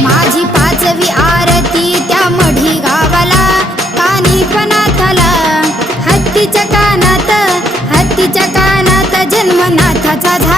माझी पाचवी आरती त्या गावाला. कानी हत्तीच्या कानात हत्तीच्या कानात जन्मनाथाचा झाला.